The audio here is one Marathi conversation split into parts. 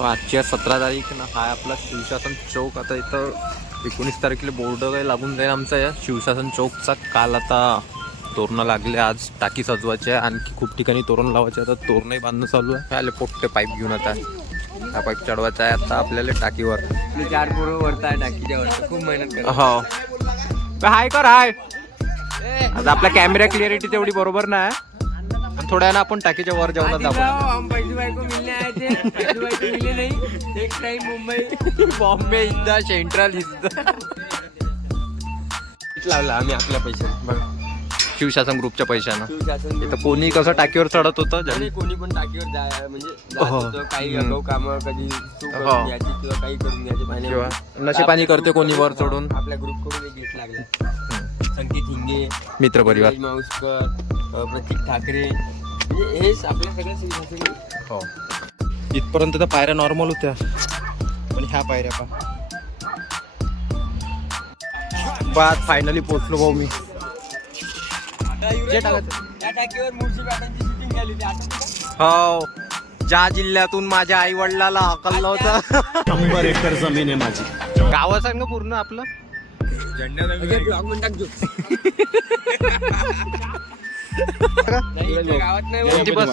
आजच्या 17 तारीख ना हा आपला शिवशासन चौक. आता इथं 19 तारखेला बोर्ड काही लागून जाईल आमचा या शिवशासन चौकचा. काल आता तोरणं लागले, आज टाकी सजवायची आहे, आणखी खूप ठिकाणी तोरण लावायचे. आता तोरणही बांधणं चालू आहे. आले पोट्टे पाईप घेऊन आता हा पाईप चढवायचा आहे आता आपल्याला टाकीवर. 4 पोरं वरता आहे टाकीच्या वर, खूप मेहनत करतात. हो हाय कर हाय. आता आपल्या कॅमेरा क्लिअरिटी तेवढी बरोबर नाही, थोड्या ना आपण टाकीच्या वर जाऊन हम पैसे बायको मिलने आए थे, पैसे बायको मिले नहीं. एक टाइम मुंबई बॉम्बे इथं सेंट्रल इथं लावला आम्ही आपल्या पैशाने. बघा शिवशासन ग्रुपच्या पैशानं. शिवशासन इथं कोणी कसं टाकीवर चढत होतं. आणि कोणी पण टाकीवर जाय म्हणजे जात होतं. काही अगाऊ कामं कधी तू करून घ्यायची किंवा काही करून घ्यायचे किंवा नशेपाणी करते कोणी वर चढून. आपल्या ग्रुप कडून एक गेट लागला. संकेत हिंगे, मित्र परिवार, माऊसकर, प्रतीक ठाकरे, म्हणजे हेच आपल्या सगळ्या शिवशासन. हो इथपर्यंत तर पायऱ्या नॉर्मल होत्या, पण ह्या पायऱ्या बाद फायनली पोहोचलो भाऊ मी. त्या टाकीवर मुळशी पॅटर्नची शूटिंग झाली होती. हो ज्या जिल्ह्यातून माझ्या आई वडिलाला हकललं होतं. 100 एकर जमीन आहे माझी. गाव सांग पूर्ण आपलं. गावात नाही कोणती बस?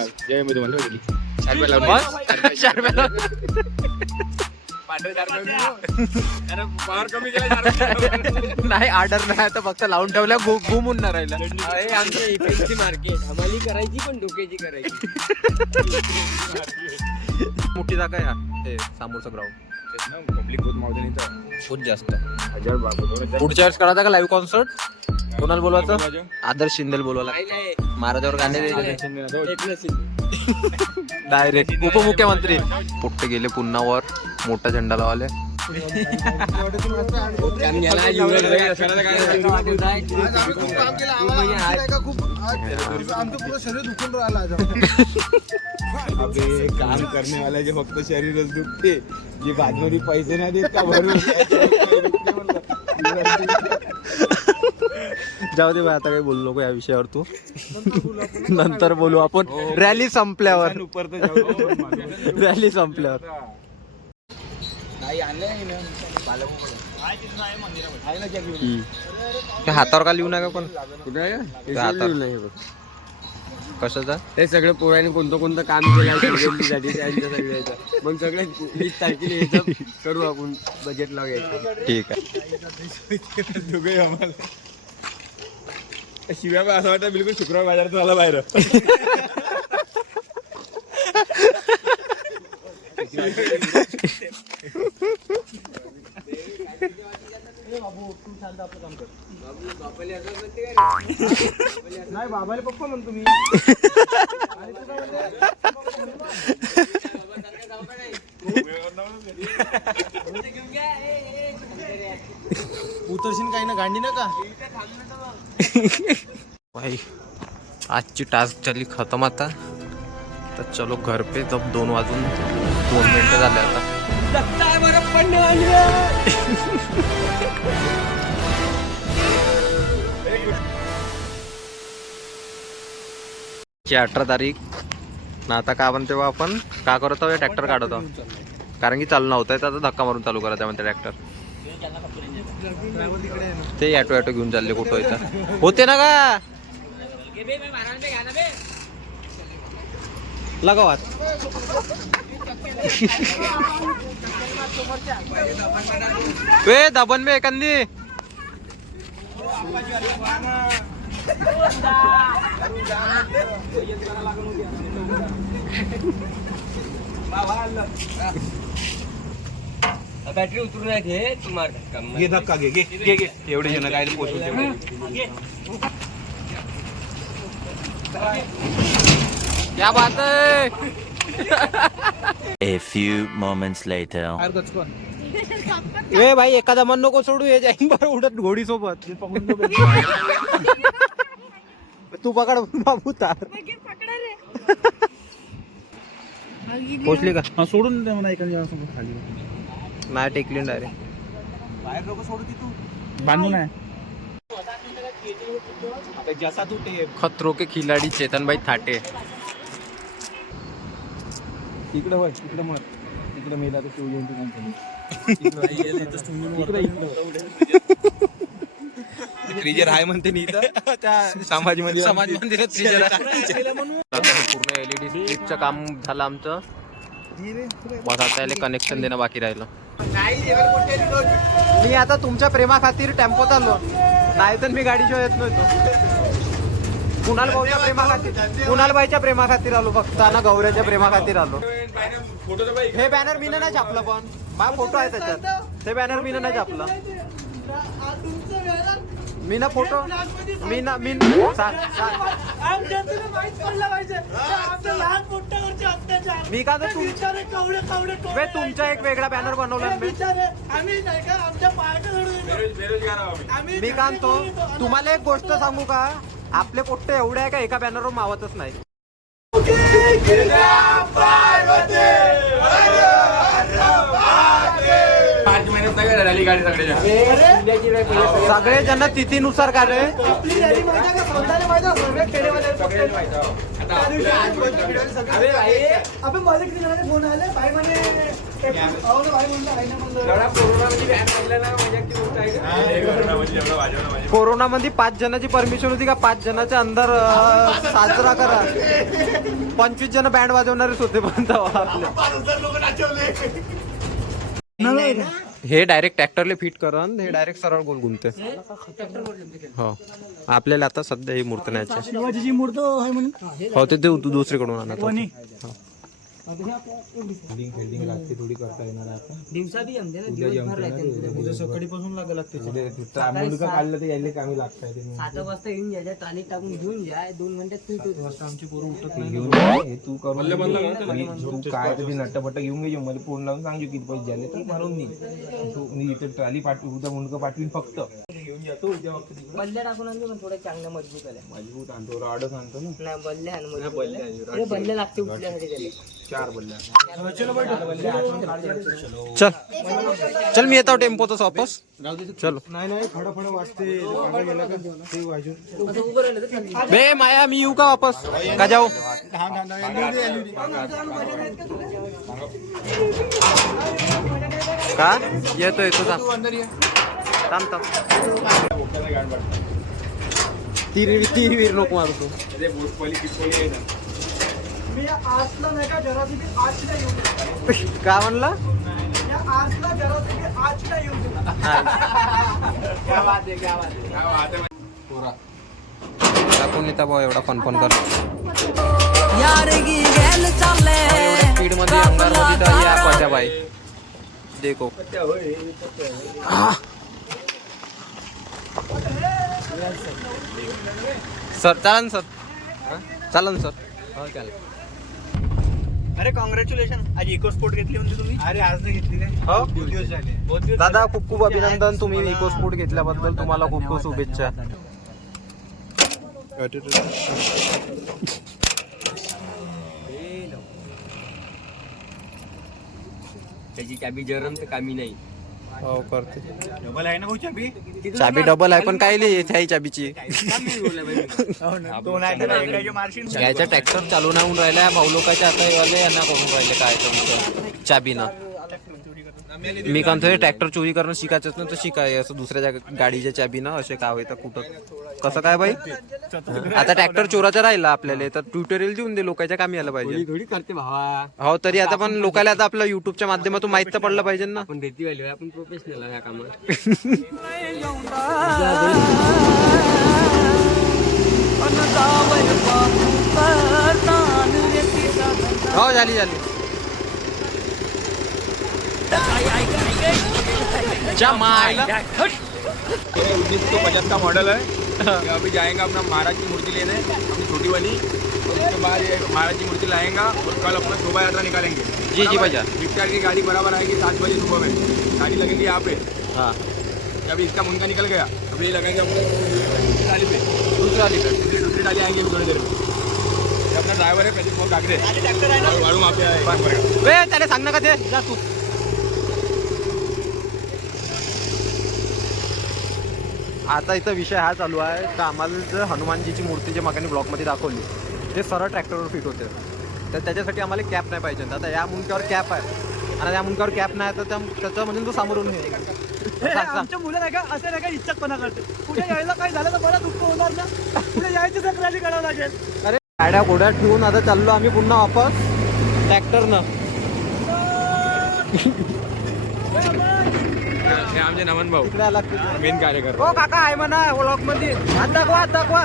नाही ऑर्डर नाही आता फक्त लावून ठेवल्या घुमून नाही राहिला. आमच्या इफेक्टची मार्केट आम्हाला करायची पण डोक्याची करायची. मोठी जागा आहे हा, ते समोरचं ग्राउंड. पब्लिक बहुत मावते नाही खूप जास्त. पुढच्या वेळेस करायचा का लाईव्ह कॉन्सर्ट? कोणाला बोलवायचं? आदर्श शिंदेला बोलवायला. महाराजावर गाणे डायरेक्ट उपमुख्यमंत्री. पोट्टे गेले पुन्हा वर, मोठा झेंडा लावले. काम करने वाला जे फक्त शरीरच दुखते, जे बाजूने पैसे नाही देत का भरून. जाऊ दे बाय, आता काही बोलू नको या विषयावर. तू नंतर बोलू आपण रॅली संपल्यावर. रॅली संपल्यावर हातावर का लिहू नका पण कशाचा. हे सगळं पोराने कोणतं काम केलं त्यांच्या सगळ्याचं. मग सगळे 20 तारखेला यायचं करू आपण बजेट लावायचं. ठीक आहे. दोघे आम्हाला शिव्या पण असं वाटतं बिलकुल शुक्रवार बाजारात आला बाहेर. नाही बाबाले पप्पा म्हणतो मी. उतरशील काही ना गांडी ना का. भाई आजची टास्क झाली खतम. आता तर चलो घर पे. जब 2 वाजून 2 मिनिटं झाले आता. ची 18 तारीख ना. आता का आपण तेव्हा आपण का करत आहोत, ट्रॅक्टर काढत आहोत. कारण की चालू नव्हतं तर आता धक्का मारून चालू करायचं म्हणते ट्रॅक्टर. ते ॲटो घेऊन चालले कुठं इथं होते ना का लगावात. वे दाबन बे एखादी. बॅटरी उतरून घे तुम्हाला धक्का. घे धक्का घे घे घे. एवढे जण काय पोचून तेवढे. क्या बात है. A few moments later. ए भाई एखादा मन नको सोडू. हे जाईन बरं उडत घोडी सोबत. तू पकड बाबू तार. पोचली का? सोडून दे म्हणा एखाद्या खाली. नाही टेकली डायरेक्ट. बाहेर नको सोडू ती तू. बांधून आहे. जसा तू खतरों के खिलाड़ी चेतन भाई थाटे. इकडे वळ इकडे मर इकडे मेला तर शिवजयंती फ्रीजर आहे म्हणते नी इथं समाज मंदिरात फ्रीजर आता हे पूर्ण LED स्ट्रीपचं काम झालं आमचं. बस आता याला कनेक्शन देणं बाकी राहिलं. मी आता तुमच्या प्रेमा खातीर टेम्पो चाललो, नाही तर मी गाडीशिवाय येत नव्हतो. कुणाल भाऊच्या प्रेमा खातीर, कुणाल बाईच्या प्रेमा खातीर आलो, फक्त ना गौऱ्याच्या प्रेमा खातीर आलो. हे बॅनर मी नाही छापलं, पण माझा फोटो आहे त्याच्यात. ते बॅनर मी नाही छापलं. मी ना फोटो मी मी का तुमचा एक वेगळा बॅनर बनवला मी का तो. तुम्हाला एक गोष्ट सांगू का, आपले पोट्टे एवढे आहे का एका बॅनरवर मावतच नाही. सगळे जण तिथीनुसार काढले. कोरोना मध्ये 5 जणांची परमिशन होती का 5 जणांच्या अंदर साजरा करा. 25 जण बँड वाजवणारेच होते पण आपले. हे डायरेक्ट ट्रॅक्टरला फिट करून हे डायरेक्ट सरळ गोल घुमते. हो आपल्याला आता सध्या ही मूर्ती न्यायची. शिवाजीची मूर्त आहे म्हणून हो ते दुसरीकडून आणत. फिल्डिंग लागते थोडी करता येणार आता. दिवसा बी जमते ना, दिवसभर राहते. सकाळीपासून लागा लागते. मुलगा काढलं तर यायला कामी लागताय 7 वाजता येऊन जायचं, टाली टाकून घेऊन जाय. 2 घंट्यात फिट होतो. आमची पोरं उठत घेऊन हे तू करून तू काय तर नट्टपट्ट घेऊन घे. मला फोन लावून सांगू किती पैसे झाले तर भरून मी इथे ट्रॉली पाठवू, उद्या मुंडकं पाठवीन फक्त घेऊन जातो. बल्ल्या टाकून आणतो, पण थोड्या चांगल्या मजबूत आल्या. मजबूत आणतो, रॉडच आणतो ना. नाही बल्ल्या आण मजबूत. बल्ल्या लागते उठल्यासाठी त्याला. 4 बल्ल्या. चल चल मी येतो टेम्पोतच वापस. चलो नाही फडफड वाजते उभं राहिलं तर चालतं. बे माया मी येऊ का वापस का जाऊ. का येतो येतो थांब ती वीर नको मारतो. का म्हणला कोण येता भाऊ एवढा फन कर स्पीड मध्ये अंगार मध्ये तर या पजा बाई देखो. सर चालन सर. अरे कॉंग्रॅच्युलेशन, आज इको स्पोर्ट घेतली म्हणजे तुम्ही. अरे आज नाही घेतली काय. हो दिवस झाले. दादा खूप खूप अभिनंदन. तुम्ही इको स्पोर्ट घेतल्याबद्दल तुम्हाला खूप खूप शुभेच्छा. त्याची चाबी जरम तर कामी नाही. हो करते. डबल आहे ना भाऊ चाबी. चाबी डबल आहे पण काय लिहि चाबीची. याच्या ट्रॅक्टर चालू नाही होऊन राहिल्या भाऊ लोकांच्या आता वाले यांना करून राहिले काय तुमचं चाबीनं. मी का म्हणतो ट्रॅक्टर चोरी करणं शिकायचंच ना तर शिकाय असं दुसऱ्याच्या गाडीच्या चाबीनं असे काय होतं कुठं कसं काय बाई. आता ट्रॅक्टर चोराचा राहिला आपल्याला तर ट्युटोरियल देऊन दे लोकांच्या कामी आलं पाहिजे. थोडी करते भावा. हो तरी आता पण लोकांना आता आपलं युट्यूबच्या माध्यमातून माहित तर पडलं पाहिजे ना. आपण रेती वाली आपण प्रोफेशनल आहे या कामात. हो झाली मायला 1950 का मॉडल है. अभी जाएगा अपना महाराज की मूर्ति लेने अपनी छोटी वाली. उसके बाद ये महाराज की मूर्ति लाएगा और कल अपना शोभा यात्रा निकालेंगे. जी भैया. विक्टर की गाड़ी बराबर आएगी 7 बजे सुबह में. गाड़ी लगेगी यहाँ पे. हाँ अभी इसका मुंडका निकल गया. अभी ये लगाएंगे अपने डाली पे. दूसरी डाली आएंगे थोड़ी देर में. ये अपना ड्राइवर है प्रदीप मोहन काकरे. वाळू माफिया है. त्याला सांग ना का ते जा तू. आता इथं विषय हा चालू आहे का आम्हाला जर हनुमानजीची मूर्ती जे मागाने ब्लॉकमध्ये दाखवली ते सरळ ट्रॅक्टरवर फिट होते. तर त्याच्यासाठी आम्हाला कॅप नाही पाहिजे. आता या मुंडक्यावर कॅप आहे आणि त्या मुंडक्यावर कॅप नाही तर त्याचं म्हणजे तू सामोरून हे आमच्या मुलं नाही का असं नाही का इच्छापणा करते. पुढे यायला काय झालं तर मला दुःख होणार ना. पुढे यायची तक्रारी करावं लागेल. अरे गाड्या गोड्या ठेवून आता चाललो आम्ही पुन्हा वापस ट्रॅक्टरनं. हे आमचे नमन भाऊ इकडे आला मेन कार्यकर्ता. हो काका आहे म्हणा व्लॉग मध्ये. हात दाखवा हात दाखवा.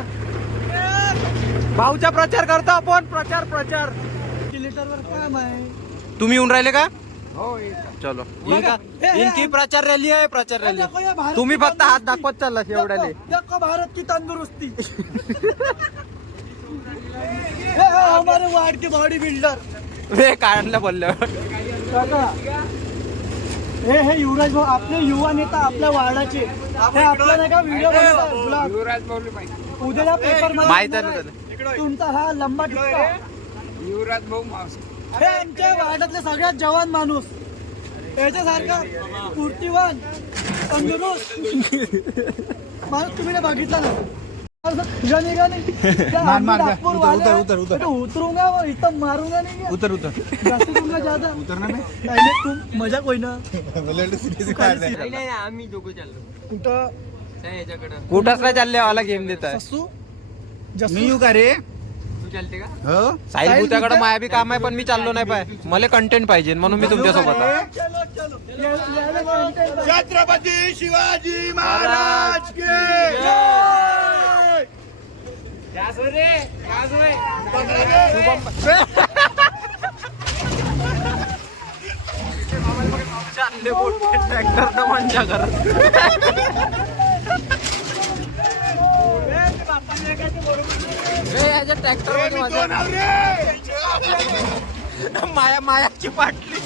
भाऊचा प्रचार करतो आपण. प्रचार लिटरवर काम आहे. तुम्ही येऊन राहिले का? हो चलो बघा, इनकी प्रचार रॅली आहे. प्रचार रॅली देखो ये भारत तुम्ही की फक्त हात तंदुरुस्ती. दाखवत चालला एवढ्याले. देखो भारत की तंदुरुस्ती. हे हमारे वार्ड के बॉडी बिल्डर हे काढलं बोललं. काका हे युवराज भाऊ आपले युवा नेता आपल्या वार्डाचे. हे आपला नाही का व्हिडिओ बनवतात युवराज भाऊले माहिती. उद्याच्या पेपर माहित आहे ना मध्ये तुमचा हा लंबा टिक्का. युवराज भाऊ मावस हे आमच्या वार्डातले सगळ्यात जवान माणूस. याच्यासारखा स्फूर्तिवान तंदुरुस्त माणूस तुम्ही नाही बघितला ना. उतरूंगा वो इतना मारूंगा नहीं. उतर जास्त दूंगा ज्यादा. उतरना नाही. पहिले तू मजा कोई ना. नाही आम्ही दोघं चाललो कुठं याच्याकडं. कुठंच नाही चालले आम्हाला गेम देत आहे. ससू मी येऊ का रे? तू चालते का? हो साहिल भूत्याकडे माया बी काम आहे पण मी चाललो नाही पाय. मला कंटेंट पाहिजे म्हणून मी तुमच्यासोबत आहे. चलो चलो याला content आहे. छत्रपती शिवाजी महाराज की ट्रॅक्टर म्हणजे घरात ट्रॅक्टर मायाची पाटली.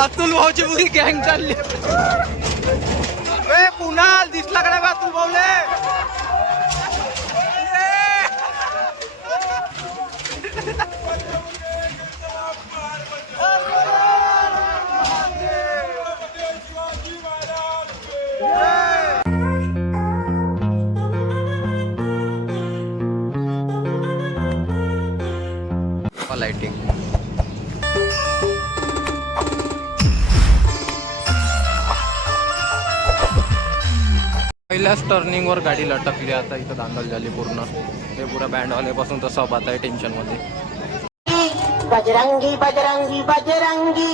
अतुल भाऊची पुरी गँग चालली. ए कुणाल दिसला का नाही बा अतुल भाऊले? लाइटिंग पहिल्याच टर्निंग वर गाडी लटकली. आता इथं दांडल झाली पूर्ण. हे पुरा बँडवाल्यापासून तसं बात आहे टेन्शन मध्ये. बजरंगी बजरंगी बजरंगी